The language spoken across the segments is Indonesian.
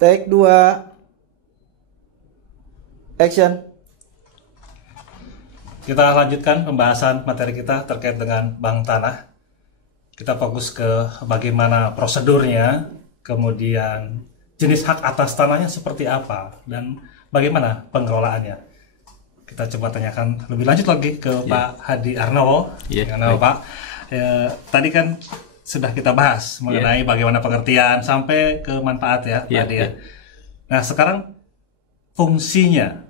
Take 2. Action. Kita lanjutkan pembahasan materi kita terkait dengan bank tanah. Kita fokus ke bagaimana prosedurnya, kemudian jenis hak atas tanahnya seperti apa, dan bagaimana pengelolaannya. Kita coba tanyakan lebih lanjut lagi ke Pak Hadi Arnowo. Pak, tadi kan sudah kita bahas mengenai bagaimana pengertian sampai ke manfaat tadi ya. Nah, sekarang fungsinya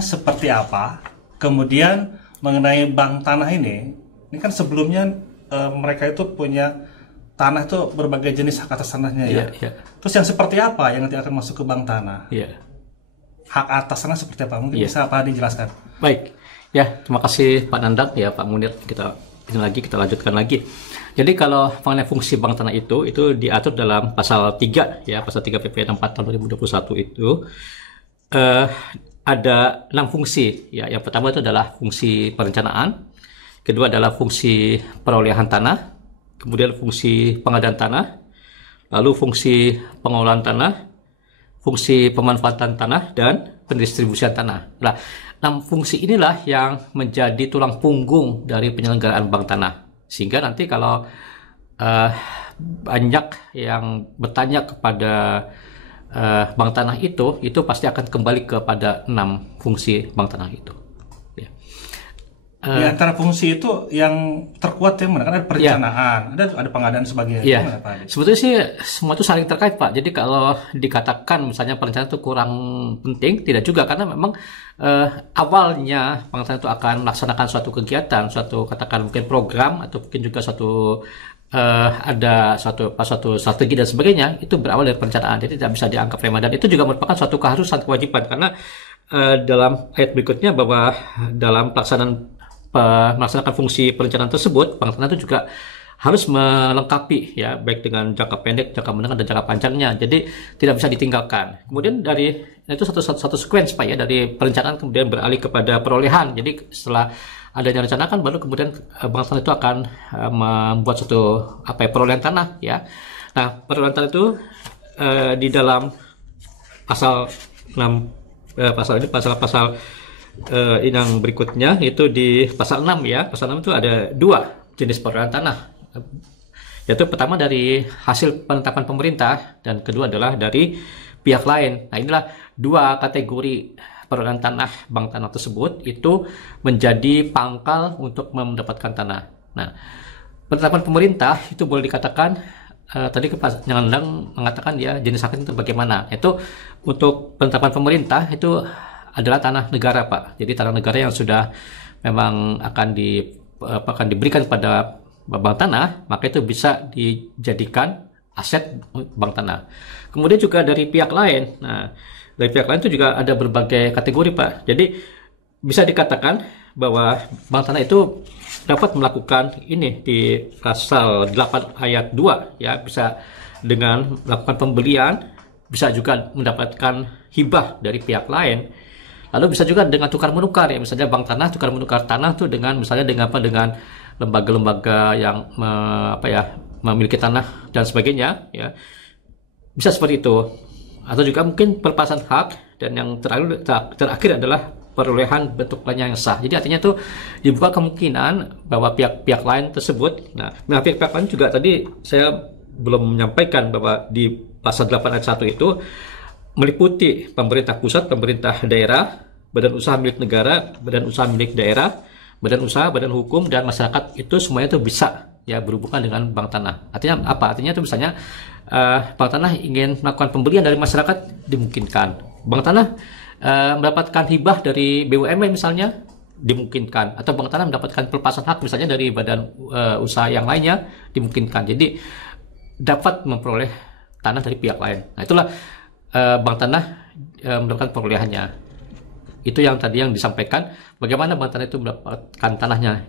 seperti apa? Kemudian mengenai bank tanah ini kan sebelumnya mereka itu punya tanah itu berbagai jenis hak atas tanahnya Terus yang seperti apa yang nanti akan masuk ke bank tanah? Hak atas tanah seperti apa? Mungkin bisa Pak dijelaskan. Baik, terima kasih Pak Nandak Pak Munir. Kita lanjutkan lagi. Jadi kalau mengenai fungsi bank tanah itu diatur dalam pasal 3 pasal 3 PP 64 tahun 2021 itu ada 6 fungsi. Yang pertama itu adalah fungsi perencanaan, kedua adalah fungsi perolehan tanah, kemudian fungsi pengadaan tanah, lalu fungsi pengelolaan tanah, fungsi pemanfaatan tanah, dan pendistribusian tanah. Nah, 6 fungsi inilah yang menjadi tulang punggung dari penyelenggaraan bank tanah. Sehingga nanti kalau banyak yang bertanya kepada bank tanah itu pasti akan kembali kepada 6 fungsi bank tanah itu. Di antara fungsi itu yang terkuat yang mana? Kan ada perencanaan, ada pengadaan sebagainya. Sebetulnya sih semua itu saling terkait, Pak. Jadi kalau dikatakan misalnya perencanaan itu kurang penting, tidak juga, karena memang awalnya bank tanah itu akan melaksanakan suatu kegiatan, suatu katakan mungkin program atau mungkin juga ada suatu strategi dan sebagainya, itu berawal dari perencanaan. Jadi tidak bisa dianggap remeh, dan itu juga merupakan suatu keharusan, kewajiban, karena dalam ayat berikutnya bahwa dalam melaksanakan fungsi perencanaan tersebut, bank tanah itu juga harus melengkapi baik dengan jangka pendek, jangka menengah, dan jangka panjangnya. Jadi tidak bisa ditinggalkan. Kemudian itu satu sequence Pak dari perencanaan kemudian beralih kepada perolehan. Jadi setelah adanya rencana kan baru kemudian bank tanah itu akan membuat suatu perolehan tanah Nah, perolehan tanah itu di dalam pasal 6 pasal yang berikutnya itu di pasal 6 Pasal 6 itu ada 2 jenis perolehan tanah. Yaitu pertama dari hasil penetapan pemerintah dan kedua adalah dari pihak lain. Nah, inilah 2 kategori perolehan tanah bank tanah tersebut itu menjadi pangkal untuk mendapatkan tanah. Nah, penetapan pemerintah itu boleh dikatakan tadi Pak Nyandang mengatakan jenis hak itu bagaimana. Itu untuk penetapan pemerintah itu adalah tanah negara, Pak. Jadi tanah negara yang sudah memang akan diberikan kepada bank tanah, maka itu bisa dijadikan aset bank tanah. Kemudian juga dari pihak lain. Nah, dari pihak lain itu juga ada berbagai kategori, Pak. Jadi bisa dikatakan bahwa bank tanah itu dapat melakukan ini di pasal 8 ayat 2 bisa dengan melakukan pembelian, bisa juga mendapatkan hibah dari pihak lain. Lalu bisa juga dengan tukar menukar misalnya bank tanah tukar menukar tanah tuh dengan misalnya dengan lembaga-lembaga yang memiliki tanah dan sebagainya Bisa seperti itu. Atau juga mungkin pelepasan hak, dan yang terakhir adalah perolehan bentuk lainnya yang sah. Jadi artinya itu dibuka kemungkinan bahwa pihak-pihak lain tersebut. Nah, pihak-pihak lain juga tadi saya belum menyampaikan bahwa di pasal 8 ayat 1 itu meliputi pemerintah pusat, pemerintah daerah, badan usaha milik negara, badan usaha milik daerah, badan usaha, badan hukum, dan masyarakat. Itu semuanya itu bisa berhubungan dengan bank tanah. Artinya apa? Artinya itu misalnya bank tanah ingin melakukan pembelian dari masyarakat, dimungkinkan. Bank tanah mendapatkan hibah dari BUMN misalnya, dimungkinkan. Atau bank tanah mendapatkan pelepasan hak misalnya dari badan usaha yang lainnya, dimungkinkan. Jadi dapat memperoleh tanah dari pihak lain. Nah, itulah bank tanah mendapatkan perolehannya. Itu yang tadi yang disampaikan, bagaimana bank tanah itu mendapatkan tanahnya,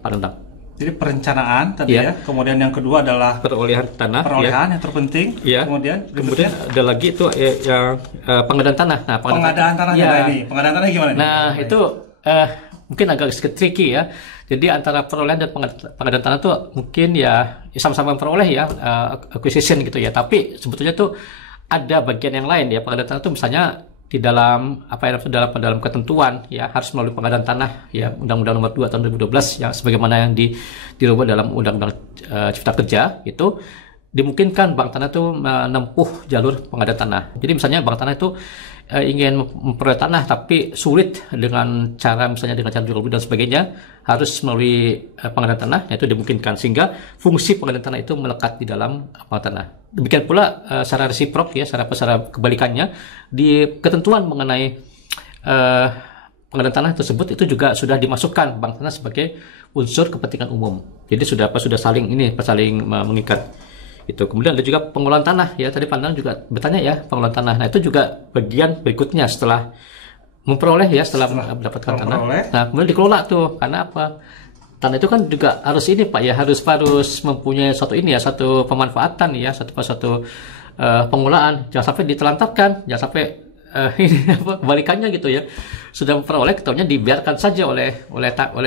Pak Rendang. Jadi perencanaan tadi kemudian yang kedua adalah perolehan tanah, yang terpenting. Kemudian ada lagi itu yang pengadaan tanah. Nah, pengadaan tanahnya pengadaan tanah gimana? Nah, itu mungkin agak sedikit tricky Jadi antara perolehan dan pengadaan tanah itu mungkin sama-sama memperoleh acquisition gitu Tapi sebetulnya itu ada bagian yang lain ya. Pengadaan tanah itu misalnya di dalam apa ya, dalam ketentuan ya, harus melalui pengadaan tanah ya, Undang-Undang Nomor 2 tahun 2012 yang sebagaimana yang dirubah dalam Undang-Undang Cipta Kerja, itu dimungkinkan bank tanah itu menempuh jalur pengadaan tanah. Jadi misalnya bank tanah itu ingin memperoleh tanah tapi sulit dengan cara jual beli dan sebagainya, harus melalui pengadaan tanah, itu dimungkinkan, sehingga fungsi pengadaan tanah itu melekat di dalam bank tanah. Demikian pula secara resiprok ya, secara kebalikannya, di ketentuan mengenai pengadaan tanah tersebut itu juga sudah dimasukkan bank tanah sebagai unsur kepentingan umum. Jadi sudah saling mengikat. Itu kemudian ada juga pengelolaan tanah ya, tadi Pandangan juga bertanya ya, pengelolaan tanah. Nah itu juga bagian berikutnya setelah memperoleh ya, setelah mendapatkan tanah. Nah kemudian dikelola tuh, karena apa, tanah itu kan juga harus ini Pak ya, harus mempunyai satu pemanfaatan ya, satu pengelolaan. Jangan sampai ditelantarkan, jangan sampai kebalikannya gitu ya, sudah memperoleh ketaunya dibiarkan saja oleh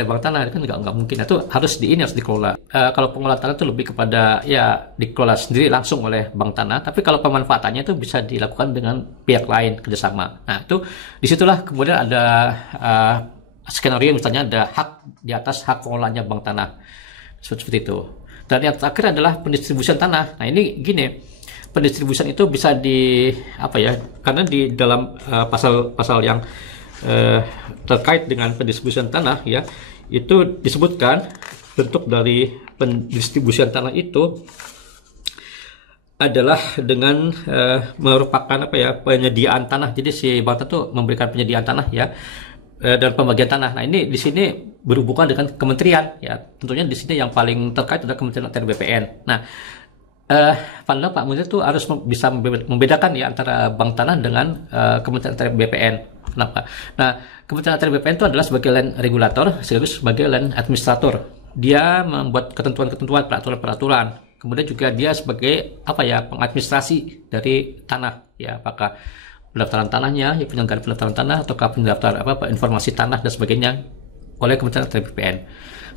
bank tanah, kan nggak mungkin. Itu harus dikelola. Kalau pengelolaan tanah itu lebih kepada ya dikelola sendiri langsung oleh bank tanah, tapi kalau pemanfaatannya itu bisa dilakukan dengan pihak lain, kerjasama. Nah itu disitulah kemudian ada skenario misalnya ada hak di atas hak pengelolaannya bank tanah, seperti itu. Dan yang terakhir adalah pendistribusian tanah. Nah ini gini, pendistribusian itu bisa karena di dalam pasal yang terkait dengan pendistribusian tanah ya, itu disebutkan bentuk dari pendistribusian tanah itu adalah dengan merupakan penyediaan tanah. Jadi si bank itu memberikan penyediaan tanah ya, dan pembagian tanah. Nah ini di sini berhubungan dengan kementerian ya, tentunya di sini yang paling terkait adalah Kementerian ATR BPN. Nah Pandangan Pak Munir itu harus bisa membedakan ya antara bank tanah dengan Kementerian ATR BPN. Kenapa? Nah, Kementerian ATR BPN itu adalah sebagai land regulator, sekaligus sebagai land administrator. Dia membuat ketentuan-ketentuan, peraturan-peraturan. Kemudian juga dia sebagai pengadministrasi dari tanah ya, apakah pendaftaran tanahnya, ya penyelenggaraan pendaftaran tanah, ataukah pendaftar informasi tanah dan sebagainya oleh Kementerian ATR BPN.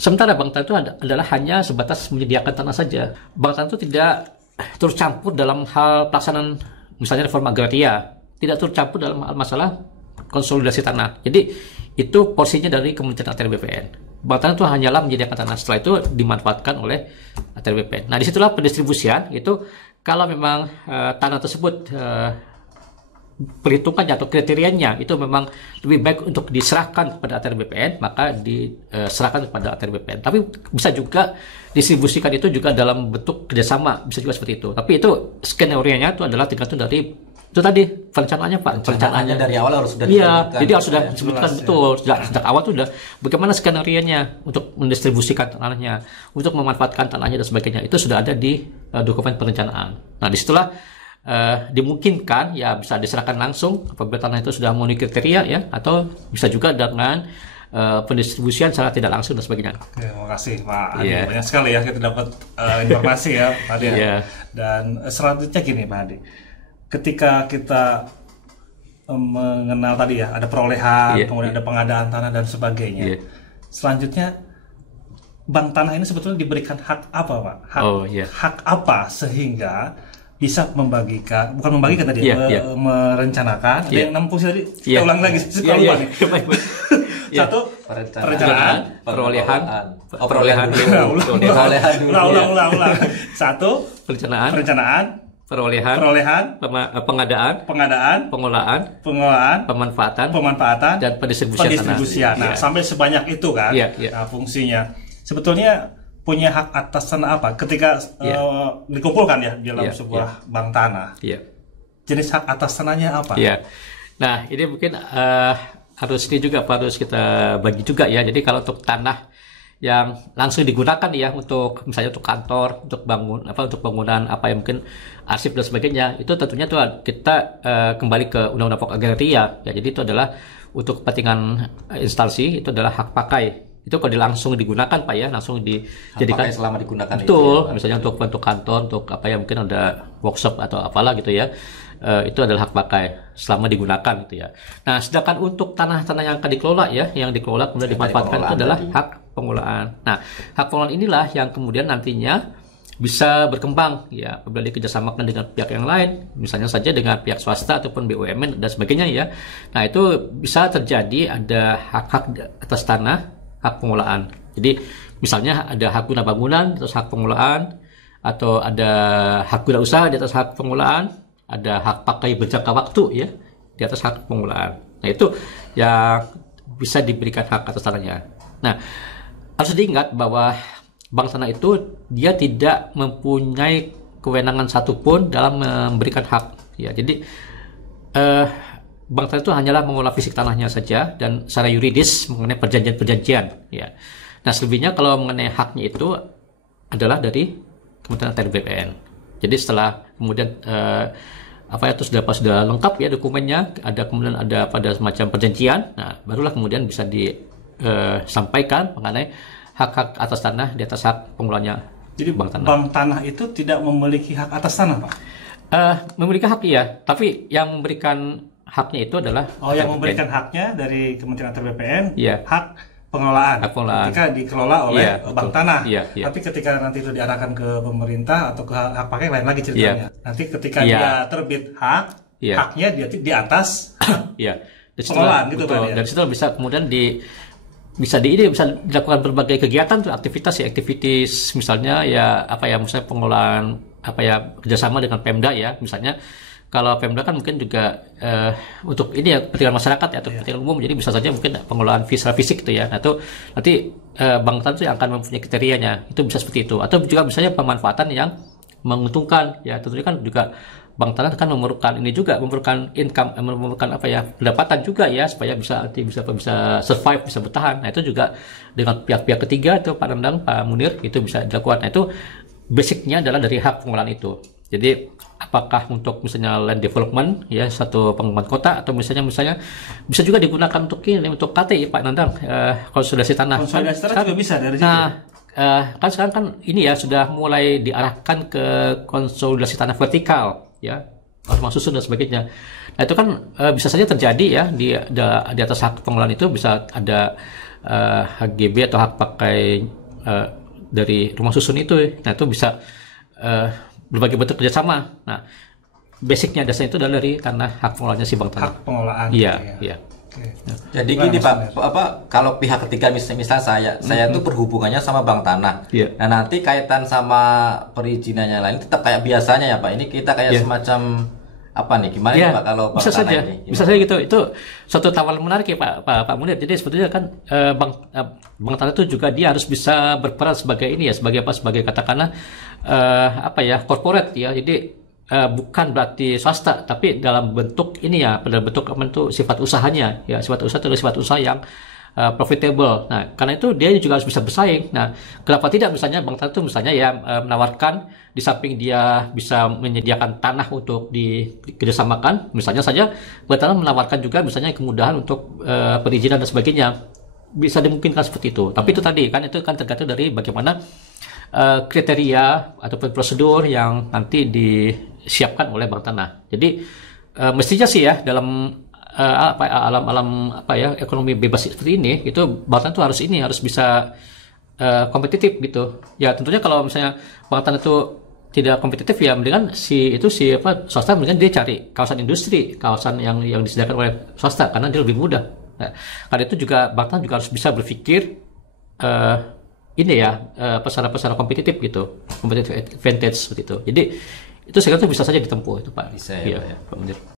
Sementara bank tanah itu adalah hanya sebatas menyediakan tanah saja. Bank tanah itu tidak turut campur dalam hal pelaksanaan misalnya reforma agraria, tidak turut campur dalam hal masalah konsolidasi tanah. Jadi itu porsinya dari Kementerian ATR BPN. Bank tanah itu hanyalah menyediakan tanah, setelah itu dimanfaatkan oleh ATR BPN. Nah disitulah pendistribusian, itu kalau memang tanah tersebut perhitungannya atau kriterianya itu memang lebih baik untuk diserahkan kepada ATR BPN, maka diserahkan kepada ATR BPN. Tapi bisa juga distribusikan itu juga dalam bentuk kerjasama, bisa juga seperti itu. Tapi itu skenario-nya itu adalah tergantung dari itu tadi perencanaannya Pak. Perencanaannya dari awal harus sudah disebutkan. Jadi harus sudah disebutkan betul sejak awal tuh udah bagaimana skenario-nya untuk mendistribusikan tanahnya, untuk memanfaatkan tanahnya dan sebagainya. Itu sudah ada di dokumen perencanaan. Nah disitulah dimungkinkan ya bisa diserahkan langsung apabila tanah itu sudah memenuhi kriteria ya, atau bisa juga dengan pendistribusian secara tidak langsung dan sebagainya. Oke, terima kasih Pak Adi. Banyak sekali ya kita dapat informasi ya Pak Adi. Dan selanjutnya gini Pak Adi, ketika kita mengenal tadi ya ada perolehan, kemudian ada pengadaan tanah dan sebagainya. Selanjutnya bank tanah ini sebetulnya diberikan hak apa Pak? Hak apa sehingga bisa membagikan, bukan membagikan tadi, merencanakan. Ada yang 6 fungsi tadi, kita ulang lagi, suka lupa nih. Satu, perencanaan, perolehan. Ulang. Satu, perencanaan, perolehan, pengadaan, pengelolaan, pemanfaatan, dan pendistribusian. Nah, sampai sebanyak itu kan, nah, fungsinya. Sebetulnya punya hak atas tanah apa ketika dikumpulkan ya dalam sebuah bank tanah. Jenis hak atas tanahnya apa? Nah ini mungkin harus kita bagi juga ya. Jadi kalau untuk tanah yang langsung digunakan ya untuk misalnya untuk kantor, untuk bangunan yang mungkin arsip dan sebagainya, itu tentunya tuh kita kembali ke Undang-Undang Pokok Agraria ya. Jadi itu adalah untuk kepentingan instansi, itu adalah hak pakai. Itu kalau langsung digunakan Pak ya, langsung dijadikan selama digunakan. Betul, itu, misalnya untuk kantor, untuk mungkin ada workshop atau apalah gitu ya. Itu adalah hak pakai selama digunakan gitu ya. Nah, sedangkan untuk tanah-tanah yang akan dikelola ya, yang dikelola kemudian dimanfaatkan itu adalah hak pengelolaan. Nah, hak pengelolaan inilah yang kemudian nantinya bisa berkembang ya apabila dikerjasamakan dengan pihak yang lain, misalnya saja dengan pihak swasta ataupun BUMN dan sebagainya ya. Nah itu bisa terjadi ada hak-hak atas tanah, hak pengelolaan. Jadi misalnya ada hak guna bangunan atas hak pengelolaan, atau ada hak guna usaha di atas hak pengelolaan, ada hak pakai berjangka waktu ya di atas hak pengelolaan. Nah itu yang bisa diberikan hak atas tanahnya. Nah harus diingat bahwa bank tanah itu dia tidak mempunyai kewenangan satupun dalam memberikan hak. Ya, jadi bank tanah itu hanyalah mengelola fisik tanahnya saja dan secara yuridis mengenai perjanjian-perjanjian. Ya. Nah selebihnya kalau mengenai haknya itu adalah dari Kementerian ATR BPN. Jadi setelah kemudian itu sudah lengkap ya dokumennya, kemudian ada pada semacam perjanjian. Nah barulah kemudian bisa disampaikan mengenai hak-hak atas tanah di atas hak pengelolanya. Jadi bank tanah itu tidak memiliki hak atas tanah, Pak? Memiliki hak ya, tapi yang memberikan haknya itu adalah yang memberikan haknya dari Kementerian ATR BPN, yeah. Hak pengelolaan. Ketika dikelola oleh bank tanah. Tapi ketika nanti itu diarahkan ke pemerintah atau ke hak pakai lain lagi ceritanya. Nanti ketika dia terbit haknya dia di atas pengelolaan gitu Pak ya. Dan situ bisa kemudian bisa dilakukan berbagai kegiatan tuh, aktivitas misalnya misalnya pengelolaan kerjasama dengan Pemda ya, misalnya kalau Pemda kan mungkin juga untuk ini ya kepentingan masyarakat ya, atau kepentingan umum, jadi bisa saja mungkin pengelolaan secara fisik gitu ya. Nah itu nanti bank tanah itu yang akan mempunyai kriterianya, itu bisa seperti itu. Atau juga misalnya pemanfaatan yang menguntungkan ya, tentunya kan juga bank tanah kan memerlukan income, memerlukan pendapatan juga ya, supaya bisa survive, bisa bertahan. Nah itu juga dengan pihak-pihak ketiga itu Pak Nandang, Pak Munir, itu bisa dilakukan. Nah itu basicnya adalah dari hak pengelolaan itu. Jadi apakah untuk misalnya land development ya, satu pengembangan kota, atau misalnya bisa juga digunakan untuk KT Pak Nandang, konsolidasi tanah. Konsolidasi tanah juga bisa dari situ. Nah kan sekarang kan ini ya sudah mulai diarahkan ke konsolidasi tanah vertikal ya, rumah susun dan sebagainya. Nah itu kan bisa saja terjadi ya di atas hak pengelolaan itu bisa ada HGB atau hak pakai dari rumah susun itu. Nah itu bisa berbagai bentuk kerjasama. Nah basicnya dasarnya itu adalah dari tanah hak pengelolaannya si bank tanah. Hak pengelolaan. Iya. Okay. Jadi gini Pak, kalau pihak ketiga misal saya tuh berhubungannya sama bank tanah. Nah nanti kaitan sama perizinannya lain tetap kayak biasanya ya Pak. Ini kita kayak semacam apa nih? Gimana nih Pak kalau bank tanah ini? Bisa saja gitu. Itu suatu tawaran menarik ya Pak Munir. Jadi sebetulnya kan bank tanah itu juga dia harus bisa berperan sebagai ini ya, sebagai katakanlah corporate ya. Jadi bukan berarti swasta, tapi dalam bentuk ini ya, pada bentuk sifat usahanya ya, sifat usaha itu sifat usaha yang profitable. Nah karena itu dia juga harus bisa bersaing. Nah kenapa tidak misalnya bank tanah itu misalnya ya menawarkan, di samping dia bisa menyediakan tanah untuk dikerjasamakan, misalnya saja bank tanah menawarkan juga misalnya kemudahan untuk perizinan dan sebagainya, bisa dimungkinkan seperti itu. Tapi itu tadi kan, itu kan tergantung dari bagaimana kriteria ataupun prosedur yang nanti disiapkan oleh bank tanah. Jadi mestinya sih ya dalam ekonomi bebas seperti ini, itu bank tanah itu harus bisa kompetitif gitu. Ya tentunya kalau misalnya bank tanah itu tidak kompetitif ya, mendingan swasta mendingan dia cari kawasan industri, kawasan yang disediakan oleh swasta, karena dia lebih mudah. Nah, karena itu juga bank tanah juga harus bisa berpikir pasar kompetitif gitu, competitive advantage seperti itu. Jadi itu saya kira bisa saja ditempuh itu Pak. Bisa ya, Pak.